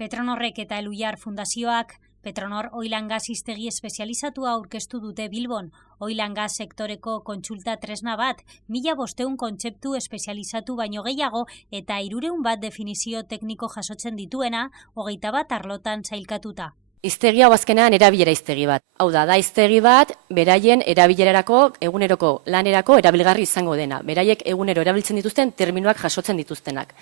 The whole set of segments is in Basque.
Petronorrek eta Eluiar Fundazioak Petronor Oil and Gas hiztegi espezializatua aurkeztu dute Bilbon. Oil and Gas sektoreko kontsulta tresna bat, 1500 kontzeptu espezializatu baino gehiago eta 300 bat definizio tekniko jasotzen dituena, 21 arlotan sailkatuta. Hiztegi hau azkenean erabilera hiztegi bat. Hau da hiztegi bat, beraien erabilerarako, eguneroko lanerako erabilgarri izango dena. Beraiek egunero erabiltzen dituzten terminoak jasotzen dituztenak.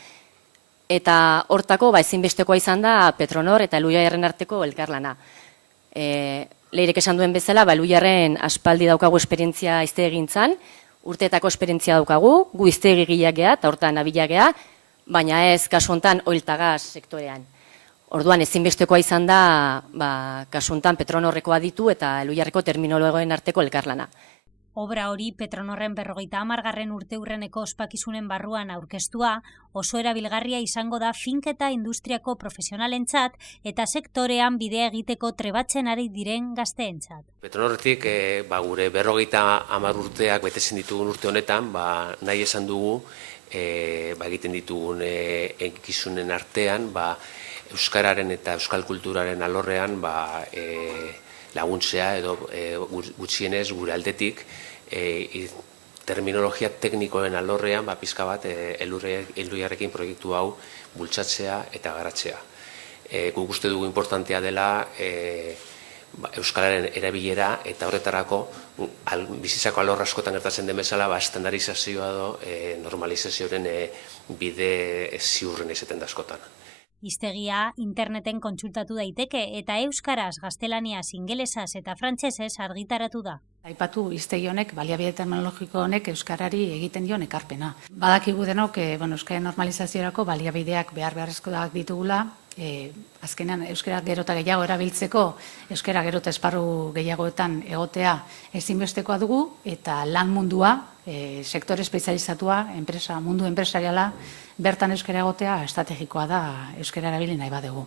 Eta hortako ezinbestekoa izan da Petronor eta Eluiarren arteko elkarlana. Leirek esan duen bezala, Eluiarren aspaldi daukagu esperientzia hiztegintzan, urteetako esperientzia daukagu, gu hiztegigileak gea eta hortan abilak gea, baina ez kasu hontan oil eta gas sektorean. Orduan ezinbestekoa izan da, kasu hontan Petronorrekoa ditu eta Eluiarreko terminologoen arteko elkarlana. Obra hori Petronorren 50. urteurreneko ospakizunen barruan aurkeztua, oso erabilgarria izango da finketa industriako profesionalentzat eta sektorean bidea egiteko trebatzen ari diren gazteentzat. Petronorretik gure 50 urteak betetzen ditugun urte honetan, nahi esan dugu egiten ditugun egikizunen artean, euskararen eta euskal kulturaren alorrean laguntzea edo gutxienez gure aldetik terminologia teknikoen alorrean pizka bat Eluiarrekin proiektu hau bultzatzea eta garatzea. Guk uste dugu importantea dela euskararen erabilera eta horretarako bizitzako alor askotan gertatzen den bezala estandarizazioa edo normalizazioaren bide ziurren izaten da askotan. Hiztegia interneten kontsultatu daiteke eta euskaraz, gaztelaniaz, ingelesaz eta frantsesez argitaratu da. Aipatu hiztegi honek, baliabide teknologiko honek euskarari egiten dion ekarpena. Badakigu denok, euskara normalizaziorako baliabideak beharrezkoak ditugula, azkenean euskara gero eta gehiago erabiltzeko, euskara gero eta esparru gehiagoetan egotea ezinbestekoa dugu eta lan mundua, sektore espezializatua, mundu enpresariala, bertan euskara egotea estrategikoa da euskara erabili nahi badugu.